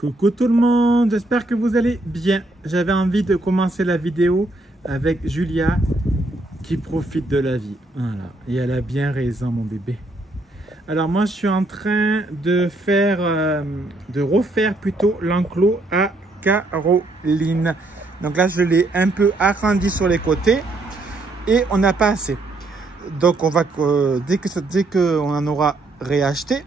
Coucou tout le monde, j'espère que vous allez bien. J'avais envie de commencer la vidéo avec Julia qui profite de la vie. Voilà, et elle a bien raison mon bébé. Alors moi je suis en train de refaire plutôt l'enclos à Caroline. Donc là je l'ai un peu agrandi sur les côtés et on n'a pas assez. Donc on va dès qu'on en aura réacheté,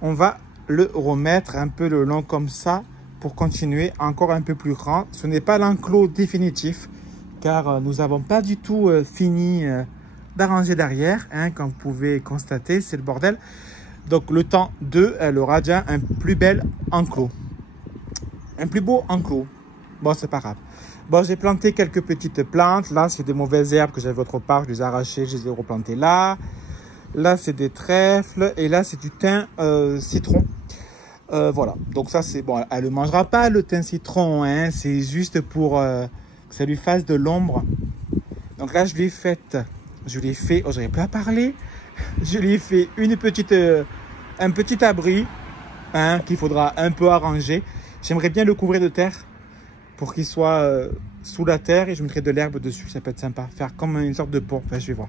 on va le remettre un peu le long comme ça pour continuer encore un peu plus grand. Ce n'est pas l'enclos définitif car nous n'avons pas du tout fini d'arranger derrière, hein, comme vous pouvez constater, c'est le bordel. Donc le temps elle aura déjà un plus bel enclos, un plus beau enclos. Bon, c'est pas grave. Bon, j'ai planté quelques petites plantes. Là, c'est des mauvaises herbes que j'avais autre part. Je les ai arrachées, je les ai replantées là. Là, c'est des trèfles. Et là, c'est du thym citron. Voilà. Donc ça, c'est bon. Elle ne mangera pas le thym citron, hein. C'est juste pour que ça lui fasse de l'ombre. Donc là, je lui ai fait, oh, j'arrive pas à parler. Je lui ai fait un petit abri, hein, qu'il faudra un peu arranger. J'aimerais bien le couvrir de terre pour qu'il soit sous la terre et je mettrai de l'herbe dessus. Ça peut être sympa. Faire comme une sorte de pont. Enfin, je vais voir.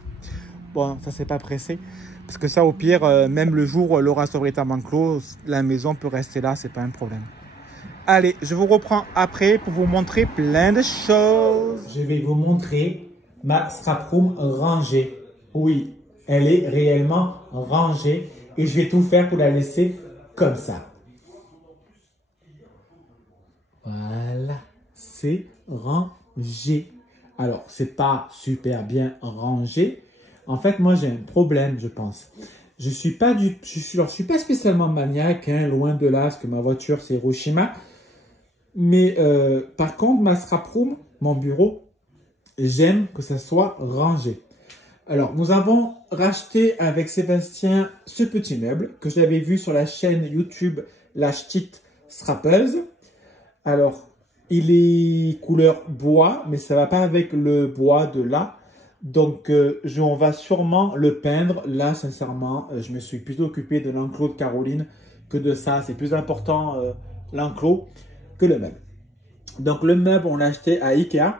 Bon, ça, c'est pas pressé. Parce que ça, au pire, même le jour où Laura sera véritablement clos, la maison peut rester là. C'est pas un problème. Allez, je vous reprends après pour vous montrer plein de choses. Je vais vous montrer ma scrap room rangée. Oui, elle est réellement rangée. Et je vais tout faire pour la laisser comme ça. Voilà, c'est rangé. Alors, c'est pas super bien rangé. En fait, moi, j'ai un problème, je pense. Je suis pas spécialement maniaque, hein, loin de là, parce que ma voiture, c'est Hiroshima. Mais par contre, ma scrap room, mon bureau, j'aime que ça soit rangé. Alors, nous avons racheté avec Sébastien ce petit meuble que j'avais vu sur la chaîne YouTube La Ch'tite Scrapeuse. Alors, il est couleur bois, mais ça ne va pas avec le bois de là. Donc, on va sûrement le peindre. Là, sincèrement, je me suis plutôt occupé de l'enclos de Caroline que de ça. C'est plus important l'enclos que le meuble. Donc, le meuble, on l'a acheté à Ikea.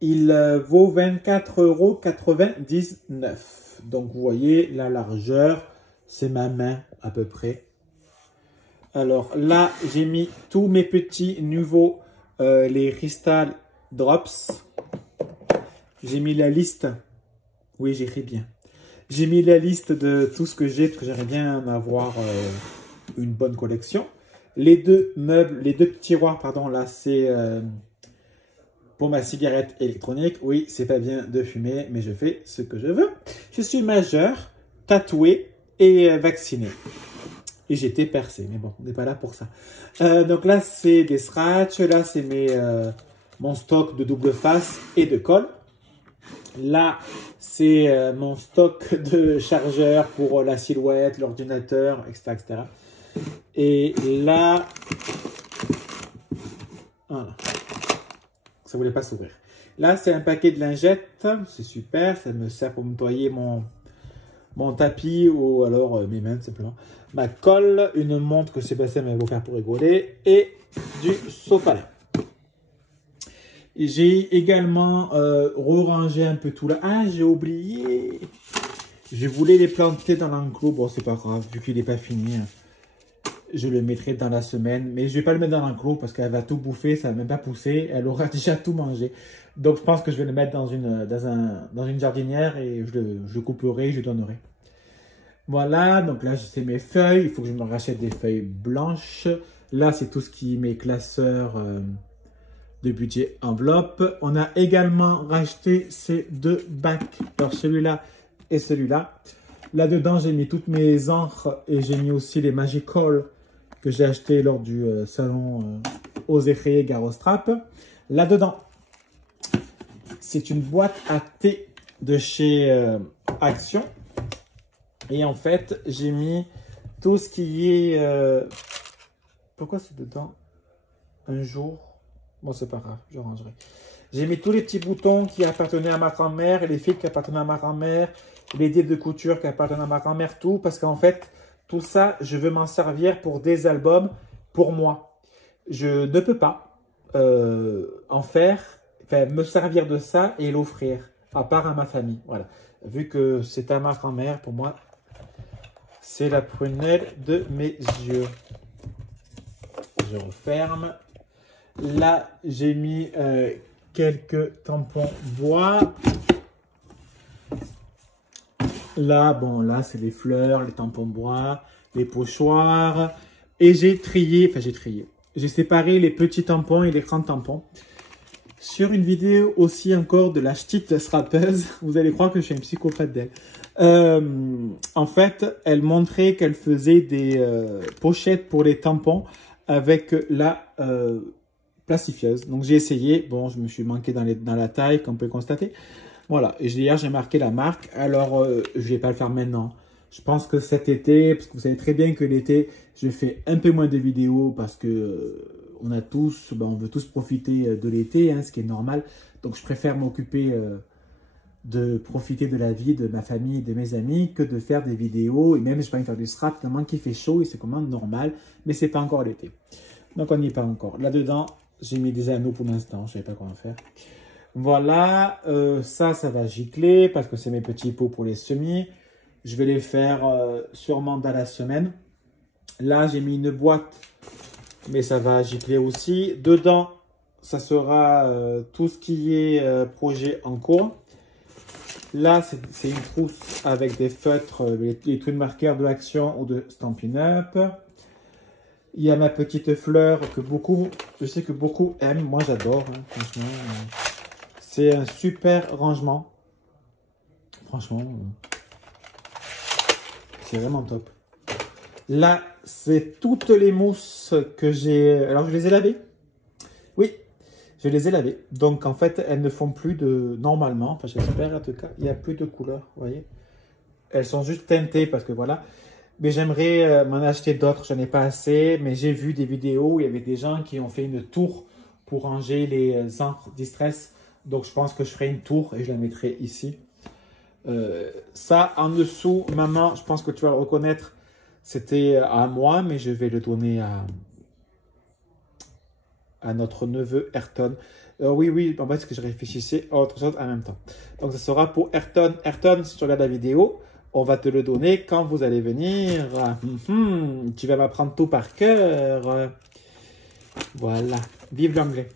Il vaut 24,99 €. Donc, vous voyez, la largeur, c'est ma main à peu près. Alors là, j'ai mis tous mes petits nouveaux, les Crystal Drops. J'ai mis la liste. Oui, j'écris bien. J'ai mis la liste de tout ce que j'ai, parce que j'aimerais bien en avoir une bonne collection. Les deux tiroirs, pardon, là, c'est pour ma cigarette électronique. Oui, c'est pas bien de fumer, mais je fais ce que je veux. Je suis majeur, tatoué et vacciné. Et j'étais percé, mais bon, on n'est pas là pour ça. Donc là, c'est des scratchs. Là, c'est mon stock de double face et de colle. Là, c'est mon stock de chargeurs pour la silhouette, l'ordinateur, etc., etc. Et là, voilà. Ça ne voulait pas s'ouvrir. Là, c'est un paquet de lingettes. C'est super. Ça me sert pour nettoyer mon tapis ou alors mes mains, simplement. Ma colle, une montre que Sébastien m'a offert pour rigoler et du sopalin. J'ai également re-rangé un peu tout là. Ah, j'ai oublié. Je voulais les planter dans l'enclos. Bon, c'est pas grave, vu qu'il n'est pas fini. Je le mettrai dans la semaine. Mais je vais pas le mettre dans l'enclos parce qu'elle va tout bouffer. Ça va même pas pousser. Elle aura déjà tout mangé. Donc, je pense que je vais le mettre dans une jardinière et je le couperai, je le donnerai. Voilà, donc là, c'est mes feuilles. Il faut que je me rachète des feuilles blanches. Là, c'est tout ce qui est mes classeurs de budget enveloppe. On a également racheté ces deux bacs. Alors, celui-là et celui-là. Là-dedans, j'ai mis toutes mes encres et j'ai mis aussi les Magical que j'ai acheté lors du salon aux effrayés Garostrap. Là-dedans, c'est une boîte à thé de chez Action. Et en fait, j'ai mis tout ce qui est... Pourquoi c'est dedans? Un jour? Bon, c'est pas grave, je rangerai. J'ai mis tous les petits boutons qui appartenaient à ma grand-mère, les fils qui appartenaient à ma grand-mère, les dés de couture qui appartenaient à ma grand-mère, tout. Parce qu'en fait, tout ça, je veux m'en servir pour des albums pour moi, je ne peux pas en faire, enfin, me servir de ça et l'offrir, à part à ma famille. Voilà. Vu que c'est à ma grand-mère, pour moi, c'est la prunelle de mes yeux. Je referme. Là, j'ai mis quelques tampons bois. Là, bon, là, c'est les fleurs, les tampons bois, les pochoirs. Et j'ai trié, enfin, j'ai séparé les petits tampons et les grands tampons. Sur une vidéo aussi encore de la petite scrapeuse, vous allez croire que je suis un psychopathe d'elle. En fait, elle montrait qu'elle faisait des pochettes pour les tampons avec la plastifieuse. Donc j'ai essayé, bon, je me suis manqué dans la taille, comme vous pouvez constater. Voilà, et hier j'ai marqué la marque, alors je vais pas le faire maintenant. Je pense que cet été, parce que vous savez très bien que l'été, je fais un peu moins de vidéos parce que on a tous, on veut tous profiter de l'été, hein, ce qui est normal. Donc je préfère m'occuper de profiter de la vie de ma famille, de mes amis, que de faire des vidéos. Et même je peux faire du scrap, tellement qu'il fait chaud et c'est quand même normal, mais c'est pas encore l'été. Donc on n'y est pas encore. Là-dedans, j'ai mis des anneaux pour l'instant, je ne savais pas quoi en faire. Voilà, ça va gicler parce que c'est mes petits pots pour les semis. Je vais les faire sûrement dans la semaine. Là, j'ai mis une boîte, mais ça va gicler aussi. Dedans, ça sera tout ce qui est projet en cours. Là, c'est une trousse avec des feutres, les trucs marqueurs de Action ou de Stampin' Up. Il y a ma petite fleur que je sais que beaucoup aiment. Moi, j'adore, hein, franchement. C'est un super rangement. Franchement, c'est vraiment top. Là, c'est toutes les mousses que j'ai... Alors, je les ai lavées. Oui, je les ai lavées. Donc, en fait, elles ne font plus de... Normalement, enfin, j'espère en tout cas, il n'y a plus de couleur, vous voyez. Elles sont juste teintées parce que voilà. Mais j'aimerais m'en acheter d'autres, j'en ai pas assez. Mais j'ai vu des vidéos où il y avait des gens qui ont fait une tour pour ranger les encres Distress. Donc, je pense que je ferai une tour et je la mettrai ici. Ça, en dessous, maman, je pense que tu vas le reconnaître. C'était à moi, mais je vais le donner à notre neveu Ayrton. Oui, en fait, c'est que je réfléchissais à autre chose en même temps. Donc, ce sera pour Ayrton. Ayrton, si tu regardes la vidéo, on va te le donner quand vous allez venir. Tu vas m'apprendre tout par cœur. Voilà. Vive l'anglais.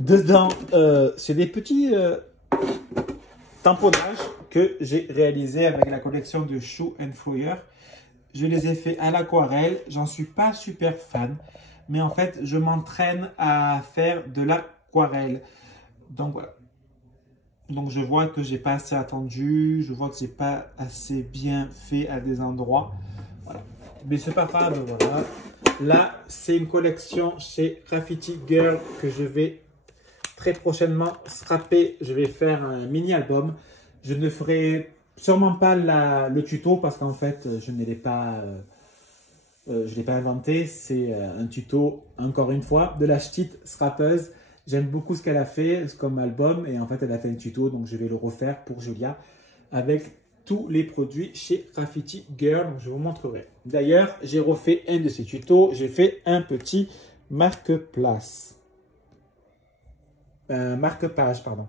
Dedans, c'est des petits tamponnages que j'ai réalisés avec la collection de Shoe and Foyer. Je les ai fait à l'aquarelle. J'en suis pas super fan. Mais en fait, je m'entraîne à faire de l'aquarelle. Donc voilà. Donc je vois que j'ai pas assez attendu. Je vois que j'ai pas assez bien fait à des endroits. Voilà. Mais c'est pas grave, voilà. Là, c'est une collection chez Graffiti Girl que je vais très prochainement scraper. Je vais faire un mini-album. Je ne ferai sûrement pas le tuto parce qu'en fait, je ne l'ai pas... je ne l'ai pas inventé, c'est un tuto, encore une fois, de la petite scrapeuse. J'aime beaucoup ce qu'elle a fait comme album et en fait, elle a fait un tuto, donc je vais le refaire pour Julia avec tous les produits chez Graffiti Girl. Donc, je vous montrerai. D'ailleurs, j'ai refait un de ces tutos. J'ai fait un petit marque-place. Marque-page, pardon.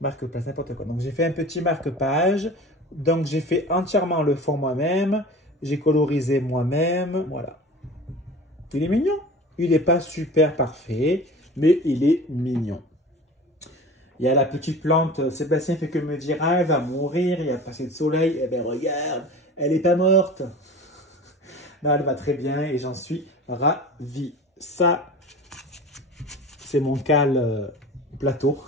Marque-place, n'importe quoi. Donc, j'ai fait un petit marque-page. Donc, j'ai fait entièrement le fond moi-même. J'ai colorisé moi-même. Voilà. Il est mignon. Il n'est pas super parfait, mais il est mignon. Il y a la petite plante. Sébastien fait que me dire, ah, elle va mourir. Il y a pas assez de soleil. Eh bien, regarde, elle n'est pas morte. Non, elle va très bien et j'en suis ravi. Ça, c'est mon cal plateau.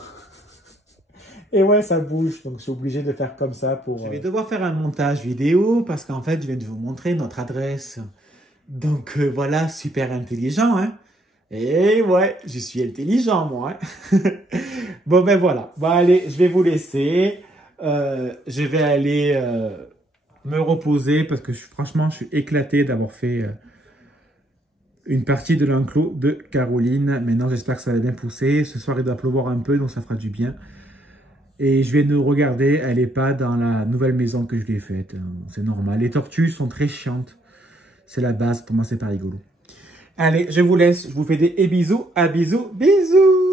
Et ouais, ça bouge, donc je suis obligé de faire comme ça pour... Je vais devoir faire un montage vidéo parce qu'en fait, je viens de vous montrer notre adresse. Donc voilà, super intelligent, hein. Et ouais, je suis intelligent, moi. Hein. Bon, ben voilà. Bon, allez, je vais vous laisser. Je vais aller me reposer parce que franchement, je suis éclaté d'avoir fait une partie de l'enclos de Caroline. Maintenant, j'espère que ça va bien pousser. Ce soir, il doit pleuvoir un peu, donc ça fera du bien. Et je vais nous regarder, elle n'est pas dans la nouvelle maison que je lui ai faite. C'est normal. Les tortues sont très chiantes. C'est la base, pour moi, c'est pas rigolo. Allez, je vous laisse. Je vous fais des bisous. À bisous. Bisous.